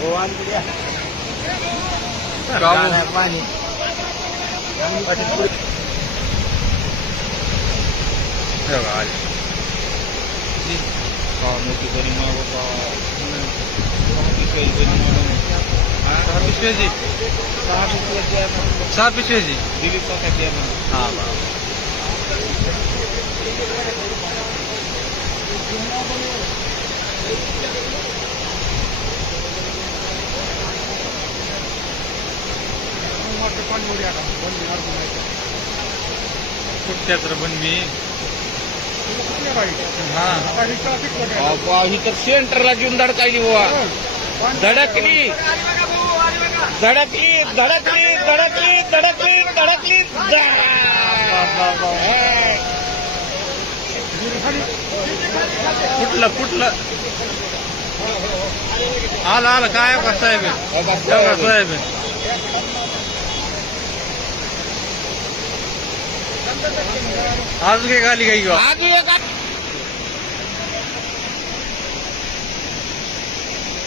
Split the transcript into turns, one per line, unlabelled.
Boa noite. Calma. É o galho. Sim.
Ó, meu filho de novo, ó.
Sabe o que é isso? Sabe o que é isso?
Vive só que é
Ah, mano. हा मी. हा.
ही तर सेंटरला घेऊन धडकायली बुवा. धडकली. धडकली धडकली धडकली धडकली धडकली. जा.
कुठलं कुठलं? आलं आलं. काय का साहेब आहे?
बाबा, हे साहेब
आहे. હાથ કે ખાલી ગઈ ગયો
હાથ એક